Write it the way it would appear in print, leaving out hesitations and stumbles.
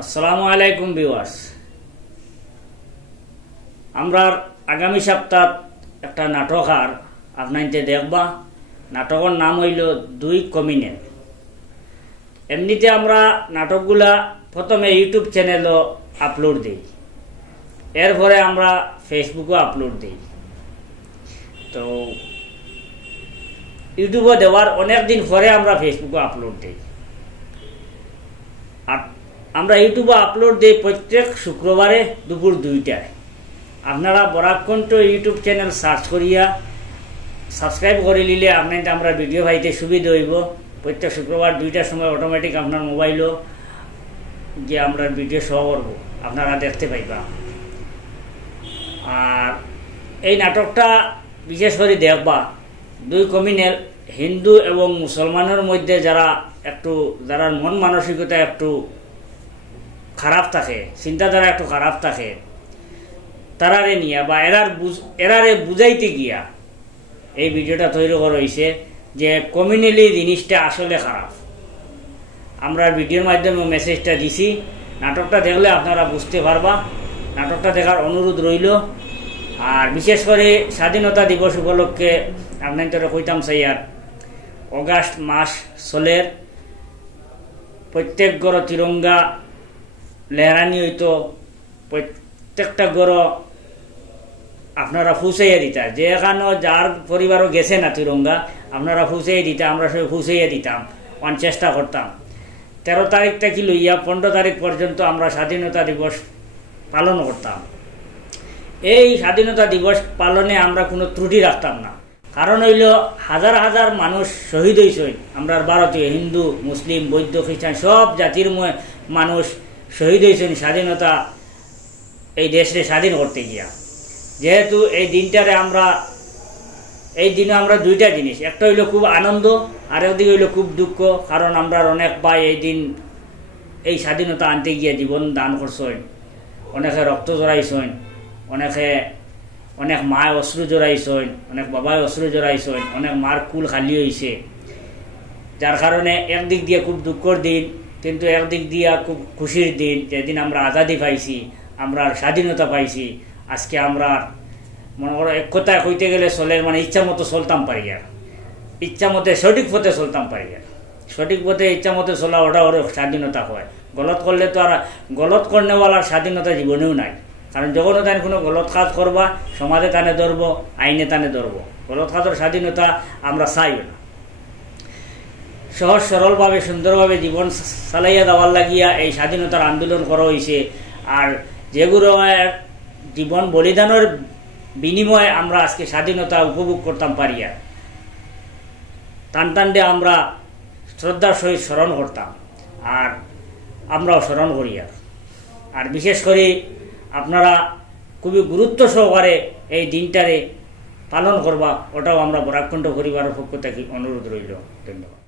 আসসালামু আলাইকুম ভিউয়ার্স। আমরা আগামী সপ্তাহ একটা নাটক আর আপনাইতে দেখবা। নাটকের নাম হইল দুই কমিনেল। এমনিতে আমরা নাটকগুলা প্রথমে ইউটিউব চ্যানেলও আপলোড দিই, এরপরে আমরা ফেসবুকও আপলোড দিই। তো ইউটিউবে দেওয়ার অনেক দিন পরে আমরা ফেসবুকে আপলোড দিই। আর আমরা ইউটিউবে আপলোড দিই প্রত্যেক শুক্রবারে দুপুর 2টায়। আপনারা বরাক কণ্ঠ ইউটিউব চ্যানেল সার্চ করিয়া সাবস্ক্রাইব করে নিলে আপনাদের আমরা ভিডিও পাইতে সুবিধা হইব। প্রত্যেক শুক্রবার 2টার সময় অটোমেটিক আপনার মোবাইলও যে আমরা ভিডিও শো করবো, আপনারা দেখতে পাইবা। আর এই নাটকটা বিশেষ করে দেখবা দুই কমিউনেল, হিন্দু এবং মুসলমানের মধ্যে যারা মন মানসিকতা একটু খারাপ থাকে, চিন্তাধারা একটু খারাপ থাকে, তারারে নিয়ে বা এরারে বুঝাইতে গিয়া এই ভিডিওটা তৈরি করা হয়েছে যে কমিউনালি জিনিসটা আসলে খারাপ। আমরা ভিডিওর মাধ্যমে মেসেজটা দিছি। নাটকটা দেখলে আপনারা বুঝতে পারবা। নাটকটা দেখার অনুরোধ রইল। আর বিশেষ করে স্বাধীনতা দিবস উপলক্ষে আপনাদের কইতাম চাই, আর অগাস্ট মাস চলের প্রত্যেক গড় তিরঙ্গা লেহরানি হইতো, প্রত্যেকটা গড় আপনারা ফুসাইয়া দিতা। যে এখানে যার পরিবারও গেছে না তিরঙ্গা, আপনারা ফুসাইয়া দিতা, আমরা সবাই ফুসাইয়া দিতাম, চেষ্টা করতাম। 13 তারিখ থেকে লইয়া 15 তারিখ পর্যন্ত আমরা স্বাধীনতা দিবস পালন করতাম। এই স্বাধীনতা দিবস পালনে আমরা কোনো ত্রুটি রাখতাম না। কারণ হইল হাজার হাজার মানুষ শহীদ হয়েছেন। আমরা ভারতীয়, হিন্দু, মুসলিম, বৌদ্ধ, খ্রিস্টান সব জাতির মানুষ শহীদ হয়েছেন স্বাধীনতা এই দেশে স্বাধীন করতে গিয়া। যেহেতু এই দিনটারে এই দিনে আমরা দুইটা জিনিস, একটা হইল খুব আনন্দ, আর একদিকে হইল খুব দুঃখ। কারণ আমরা অনেক ভাই এই দিন এই স্বাধীনতা আনতে গিয়ে জীবন দান করছেন, অনেকে রক্ত জড়াইছেন, অনেক মায় অশ্রু জড়াইছেন, অনেক বাবায় অশ্রু জড়াইছেন, অনেক মার কুল খালি হয়েছে। যার কারণে একদিক দিয়ে খুব দুঃখর দিন, কিন্তু একদিক দিয়া খুব খুশির দিন, যেদিন আমরা আজাদি পাইছি, আমরা স্বাধীনতা পাইছি। আজকে আমরা মনে করো এক কথায় কইতে গেলে চলের ইচ্ছা মতো চলতাম পারি, আর ইচ্ছা মতে সঠিক পথে চলতাম পারি। আর সঠিক পথে ইচ্ছা মতো চলা ওটা ওর স্বাধীনতা হয়। গলত করলে তো আর গলত করনেওয়ালার স্বাধীনতা জীবনেও নাই। কারণ যখন তাই কোনো গলত কাজ করবা, সমাজে তানে ধরব, আইনে তানে ধরব। গলত কাজের স্বাধীনতা আমরা চাইও না। সহজ সরলভাবে সুন্দরভাবে জীবন চালাইয়া দেওয়ার লাগিয়া এই স্বাধীনতার আন্দোলন করা হয়েছে। আর যেগুলো জীবন বলিদানের বিনিময়ে আমরা আজকে স্বাধীনতা উপভোগ করতাম পারি, আর টান দিয়ে আমরা শ্রদ্ধার সহিত স্মরণ করতাম, আর আমরাও স্মরণ করি। আর বিশেষ করে আপনারা খুবই গুরুত্ব সহকারে এই দিনটারে পালন করবা, ওটাও আমরা বরাক কণ্ঠ পরিবারের পক্ষ থেকে অনুরোধ রইল। ধন্যবাদ।